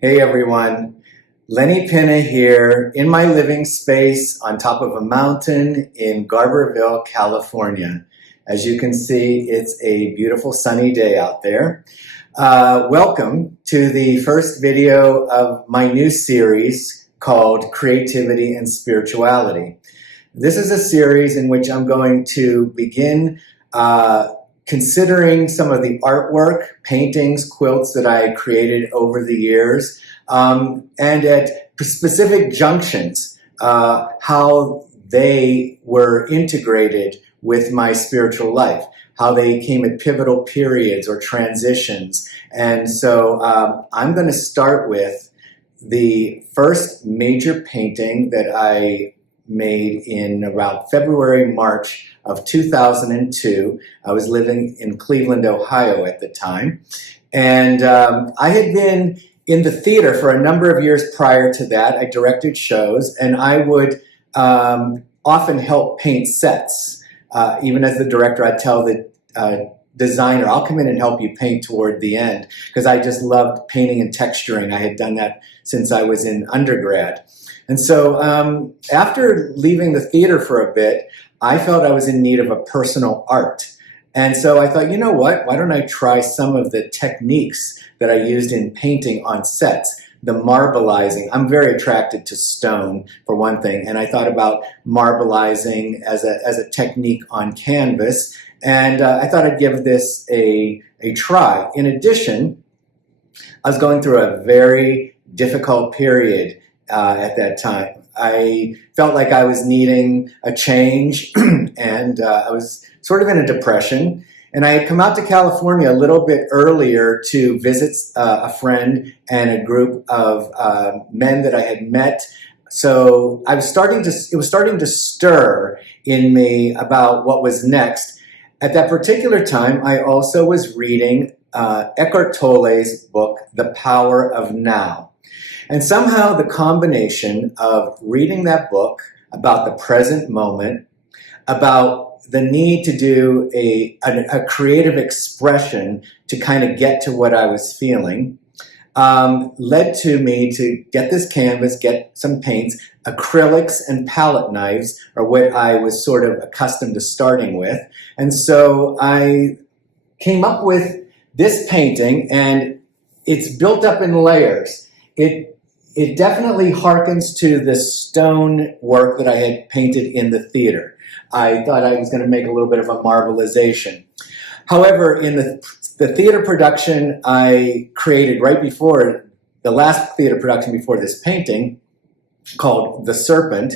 Hey everyone, Lenny Pinna here in my living space on top of a mountain in Garberville, California. As you can see, it's a beautiful sunny day out there. Welcome to the first video of my new series called Creativity and Spirituality. This is a series in which I'm going to begin considering some of the artwork, paintings, quilts that I created over the years, and at specific junctions, how they were integrated with my spiritual life, how they came at pivotal periods or transitions. And so I'm going to start with the first major painting that I made in around February, March of 2002. I was living in Cleveland, Ohio at the time. And I had been in the theater for a number of years prior to that. I directed shows, and I would often help paint sets. Even as the director, I'd tell the designer, I'll come in and help you paint toward the end, because I just loved painting and texturing. I had done that since I was in undergrad. And so after leaving the theater for a bit, I felt I was in need of a personal art. And so I thought, you know what, why don't I try some of the techniques that I used in painting on sets, the marbleizing. I'm very attracted to stone, for one thing, and I thought about marbleizing as a technique on canvas, and I thought I'd give this a try. In addition, I was going through a very difficult period at that time. I felt like I was needing a change, and I was sort of in a depression. And I had come out to California a little bit earlier to visit a friend and a group of men that I had met. So it was starting to stir in me about what was next. At that particular time, I also was reading Eckhart Tolle's book, The Power of Now. And somehow the combination of reading that book about the present moment, about the need to do a creative expression to kind of get to what I was feeling, led to me to get this canvas, get some paints. Acrylics and palette knives are what I was sort of accustomed to starting with. And so I came up with this painting, and it's built up in layers. It definitely harkens to the stone work that I had painted in the theater. I thought I was going to make a little bit of a marbleization. However, in the theater production I created right before, the last theater production before this painting, called The Serpent,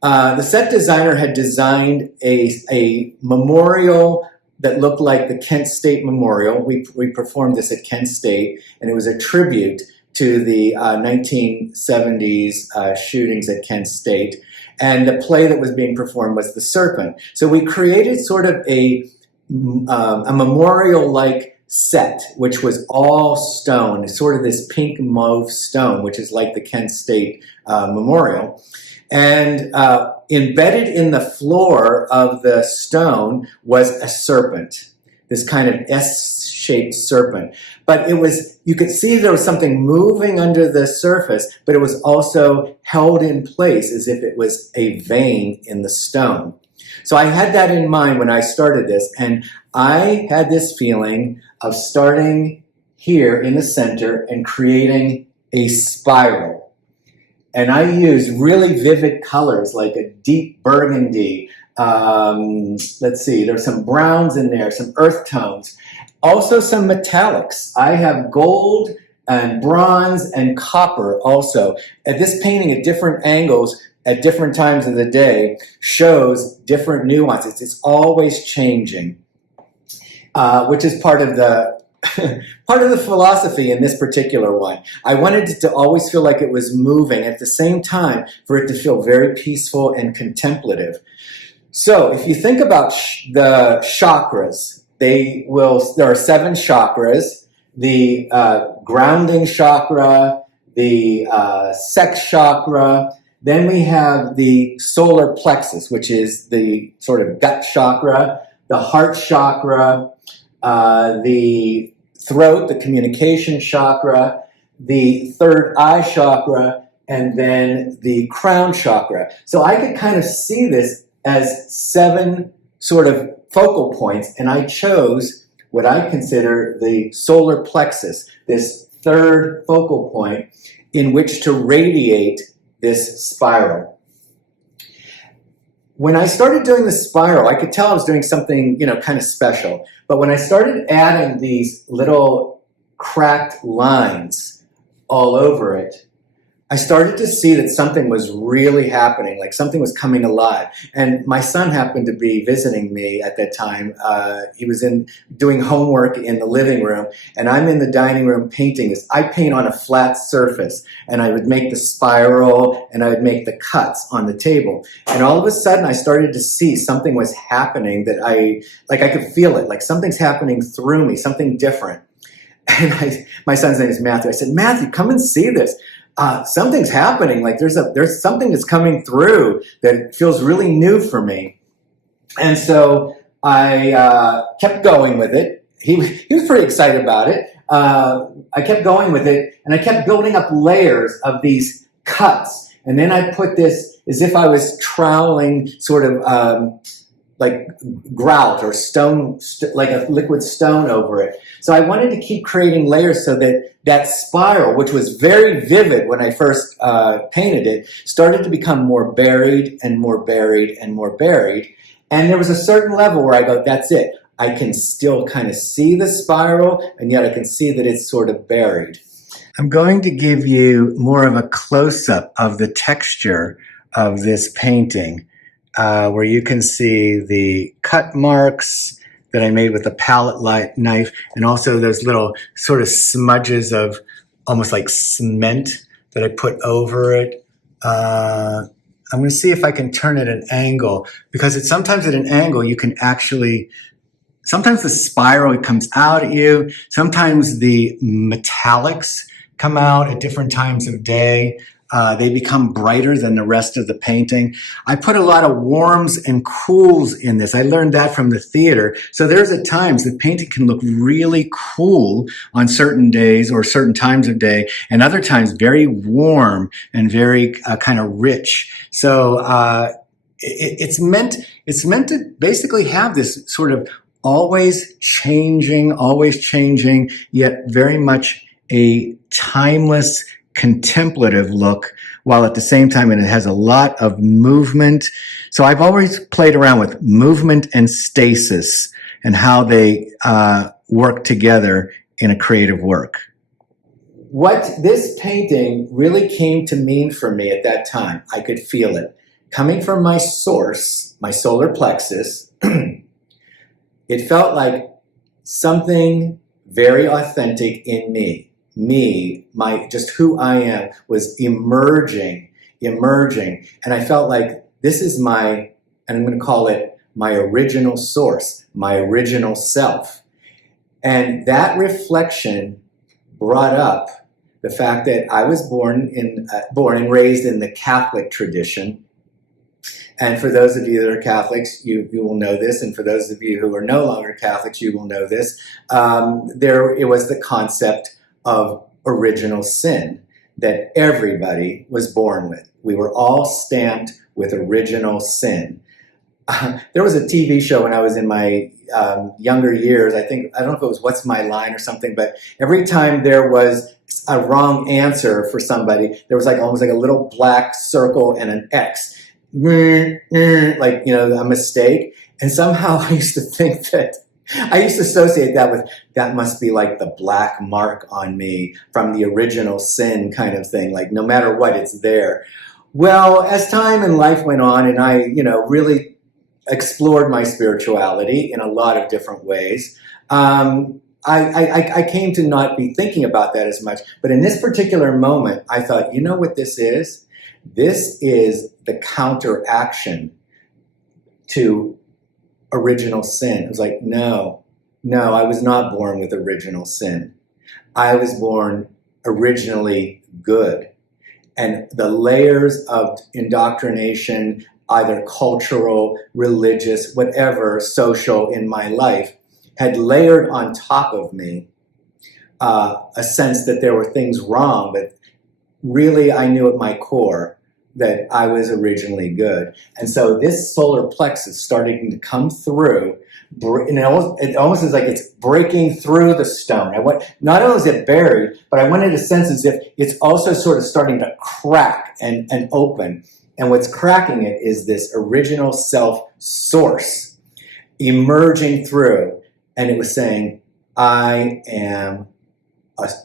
the set designer had designed a memorial that looked like the Kent State Memorial. We performed this at Kent State, and it was a tribute to the 1970s shootings at Kent State. And the play that was being performed was The Serpent. So we created sort of a memorial-like set, which was all stone, sort of this pink mauve stone, which is like the Kent State Memorial. And embedded in the floor of the stone was a serpent, this kind of S-shaped serpent. But it was, you could see there was something moving under the surface, but it was also held in place as if it was a vein in the stone. So I had that in mind when I started this, and I had this feeling of starting here in the center and creating a spiral. And I used really vivid colors like a deep burgundy. Let's see, there's some browns in there, some earth tones. Also some metallics. I have gold and bronze and copper also. And this painting at different angles at different times of the day shows different nuances. It's always changing, which is part of the part of the philosophy in this particular one. I wanted it to always feel like it was moving, at the same time for it to feel very peaceful and contemplative. So if you think about the chakras, there are 7 chakras: the grounding chakra, the sex chakra. Then we have the solar plexus, which is the sort of gut chakra, the heart chakra, the throat, the communication chakra, the third eye chakra, and then the crown chakra. So I could kind of see this as 7 sort of focal points, and I chose what I consider the solar plexus, this third focal point in which to radiate this spiral. When I started doing the spiral, I could tell I was doing something, kind of special. But when I started adding these little cracked lines all over it, I started to see that something was really happening, like something was coming alive. And my son happened to be visiting me at that time. He was doing homework in the living room, and I'm in the dining room painting this. I paint on a flat surface, and I would make the spiral, and I would make the cuts on the table. And all of a sudden, I started to see something was happening that I could feel it, like something's happening through me, something different. And my son's name is Matthew. I said, Matthew, come and see this. Something's happening. Like there's something that's coming through that feels really new for me. And so I kept going with it. He was pretty excited about it. I kept going with it, and I kept building up layers of these cuts. And then I put this as if I was troweling sort of like grout or stone, like a liquid stone over it. So I wanted to keep creating layers so that that spiral, which was very vivid when I first painted it, started to become more buried and more buried and more buried. And there was a certain level where I go, that's it. I can still kind of see the spiral, and yet I can see that it's sort of buried. I'm going to give you more of a close-up of the texture of this painting, where you can see the cut marks that I made with a palette knife, and also those little sort of smudges of almost like cement that I put over it. I'm going to see if I can turn it at an angle, because sometimes at an angle you can actually, sometimes the spiral comes out at you, sometimes the metallics come out at different times of day. They become brighter than the rest of the painting. I put a lot of warms and cools in this. I learned that from the theater. So there's at times the painting can look really cool on certain days or certain times of day, and other times very warm and very kind of rich. So it's meant to basically have this sort of always changing, yet very much a timeless, contemplative look, while at the same time it has a lot of movement. So I've always played around with movement and stasis and how they work together in a creative work. What this painting really came to mean for me at that time, I could feel it. Coming from my source, my solar plexus, it felt like something very authentic in me, just who I am was emerging. And I felt like this is and I'm going to call it my original source, my original self. And that reflection brought up the fact that I was born and raised in the Catholic tradition. And for those of you that are Catholics, you will know this. And for those of you who are no longer Catholics, you will know this. It was the concept of original sin that everybody was born with. We were all stamped with original sin. There was a TV show when I was in my younger years. I don't know if it was What's My Line or something, but every time there was a wrong answer for somebody, there was almost like a little black circle and an X. Like, a mistake. And somehow I used to think that, I used to associate that with, that must be like the black mark on me from the original sin kind of thing. Like, no matter what, it's there. Well, as time and life went on, and I, really explored my spirituality in a lot of different ways, I came to not be thinking about that as much. But in this particular moment, I thought, you know what this is? This is the counteraction to original sin. It was like, no, I was not born with original sin. I was born originally good. And the layers of indoctrination, either cultural, religious, whatever, social in my life, had layered on top of me a sense that there were things wrong, but really I knew at my core that I was originally good. And so this solar plexus starting to come through, and it almost is like it's breaking through the stone. Not only is it buried, but I wanted a sense as if it's also sort of starting to crack and open. And what's cracking it is this original self source emerging through. And it was saying, I am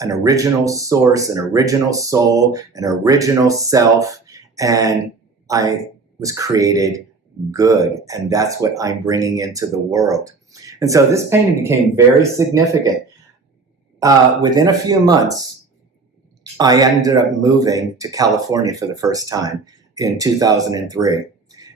an original source, an original soul, an original self, and I was created good, and that's what I'm bringing into the world. And so this painting became very significant. Within a few months, I ended up moving to California for the first time in 2003.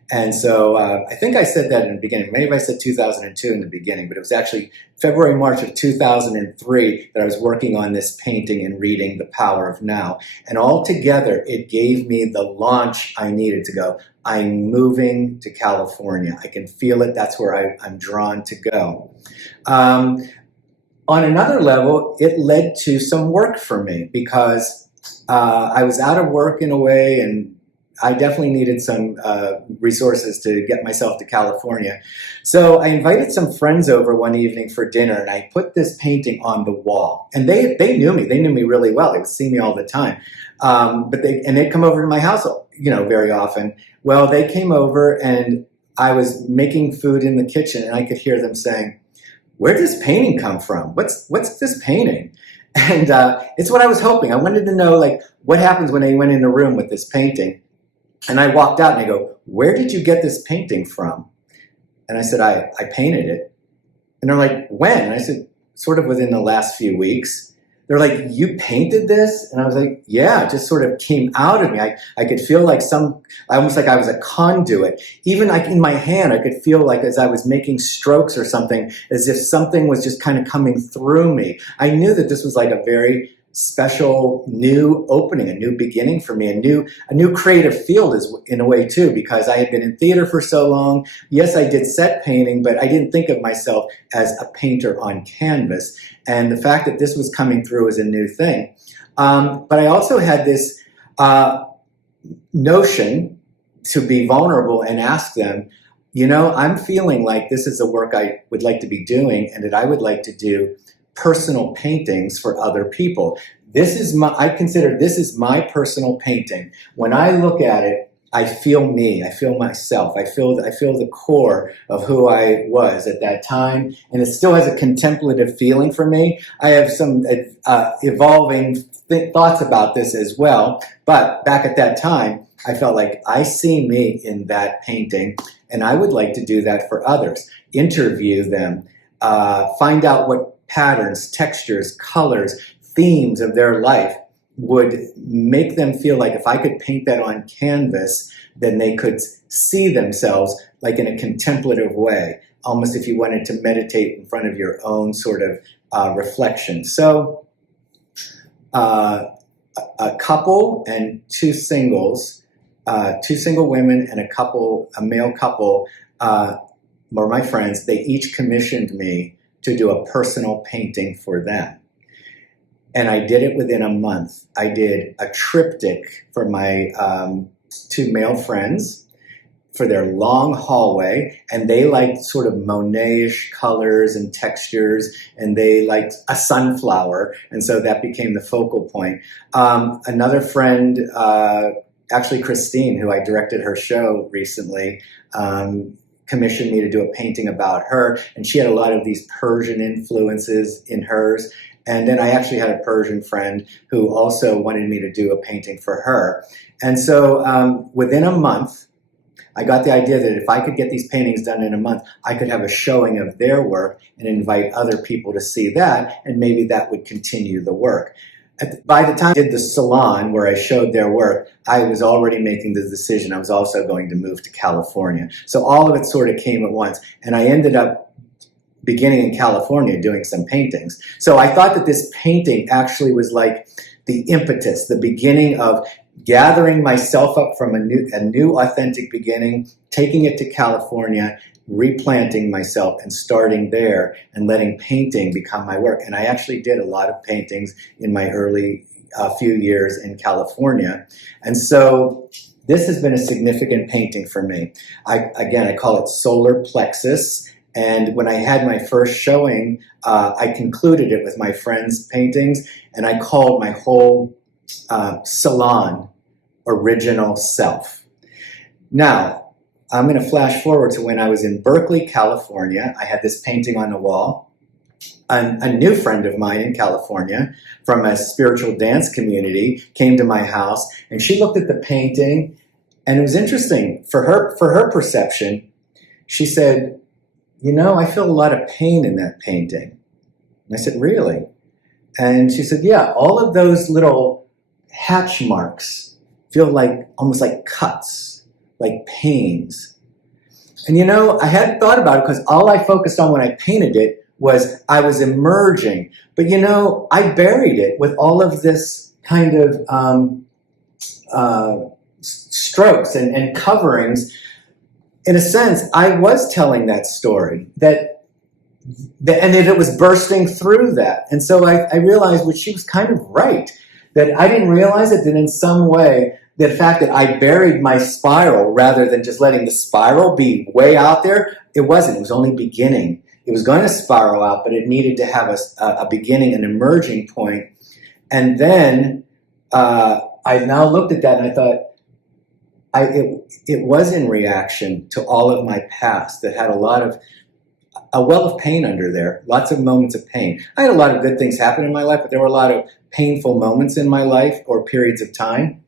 And so I think I said that in the beginning. Maybe I said 2002 in the beginning, but it was actually February, March of 2003 that I was working on this painting and reading The Power of Now. And altogether, it gave me the launch I needed to go, I'm moving to California. I can feel it. That's where I'm drawn to go. On another level, it led to some work for me because I was out of work in a way, and I definitely needed some resources to get myself to California. So I invited some friends over one evening for dinner, and I put this painting on the wall. And they knew me. They knew me really well. They would see me all the time. But they'd come over to my house, very often. Well, they came over, and I was making food in the kitchen, and I could hear them saying, "Where did this painting come from? What's this painting?" And it's what I was hoping. I wanted to know, what happens when I went in a room with this painting. And I walked out and I go, "Where did you get this painting from?" And I said, I painted it. And they're like, "When?" And I said, "Sort of within the last few weeks." They're like, "You painted this?" And I was like, "Yeah," it just sort of came out of me. I could feel almost like I was a conduit. Even in my hand, I could feel like as I was making strokes or something, as if something was just kind of coming through me. I knew that this was like a very special new opening, a new beginning for me, a new creative field in a way too, because I had been in theater for so long. Yes, I did set painting, but I didn't think of myself as a painter on canvas. And the fact that this was coming through is a new thing. But I also had this notion to be vulnerable and ask them, I'm feeling like this is the work I would like to be doing, and that I would like to do personal paintings for other people. I consider this is my personal painting. When I look at it, I feel me, I feel myself, I feel the core of who I was at that time, and it still has a contemplative feeling for me. I have some evolving thoughts about this as well, but back at that time, I felt like I see me in that painting, and I would like to do that for others, interview them, find out what patterns, textures, colors, themes of their life would make them feel like if I could paint that on canvas, then they could see themselves like in a contemplative way, almost if you wanted to meditate in front of your own sort of reflection. So a couple and two singles, two single women and a male couple, were my friends. They each commissioned me to do a personal painting for them. And I did it within a month. I did a triptych for my two male friends for their long hallway, and they liked sort of Monet-ish colors and textures, and they liked a sunflower, and so that became the focal point. Another friend, actually Christine, who I directed her show recently, commissioned me to do a painting about her, and she had a lot of these Persian influences in hers. And then I actually had a Persian friend who also wanted me to do a painting for her. And so within a month, I got the idea that if I could get these paintings done in a month, I could have a showing of their work and invite other people to see that, and maybe that would continue the work. By the time I did the salon where I showed their work, I was already making the decision I was also going to move to California. So all of it sort of came at once, and I ended up beginning in California doing some paintings. So I thought that this painting actually was like the impetus, the beginning of gathering myself up from a new authentic beginning, taking it to California, replanting myself and starting there and letting painting become my work. And I actually did a lot of paintings in my early few years in California. And so this has been a significant painting for me. I call it Solar Plexus. And when I had my first showing, I concluded it with my friends' paintings, and I called my whole salon Original Self. Now, I'm going to flash forward to when I was in Berkeley, California. I had this painting on the wall. A new friend of mine in California from a spiritual dance community came to my house, and she looked at the painting, and it was interesting. For her perception, she said, "You know, I feel a lot of pain in that painting." And I said, "Really?" And she said, "Yeah, all of those little hatch marks feel like almost like cuts, like pains." And you know, I hadn't thought about it because all I focused on when I painted it was I was emerging. But you know, I buried it with all of this kind of strokes and coverings. In a sense, I was telling that story, and that it was bursting through that. And so I realized, well, she was kind of right, that I didn't realize it, that in some way, the fact that I buried my spiral rather than just letting the spiral be way out there, it wasn't. It was only beginning. It was going to spiral out, but it needed to have a beginning, an emerging point. And then I now looked at that and I thought, it was in reaction to all of my past that had a well of pain under there, lots of moments of pain. I had a lot of good things happen in my life, but there were a lot of painful moments in my life or periods of time.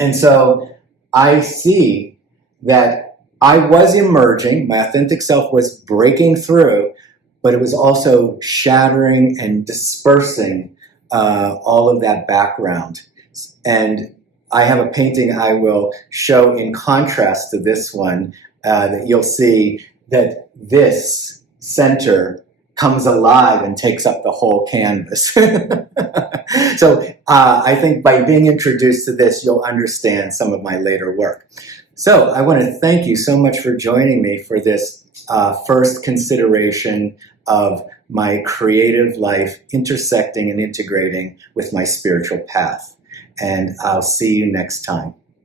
And so I see that I was emerging, my authentic self was breaking through, but it was also shattering and dispersing all of that background. And I have a painting I will show in contrast to this one that you'll see that this center comes alive and takes up the whole canvas. So I think by being introduced to this, you'll understand some of my later work. So I want to thank you so much for joining me for this first consideration of my creative life intersecting and integrating with my spiritual path. And I'll see you next time.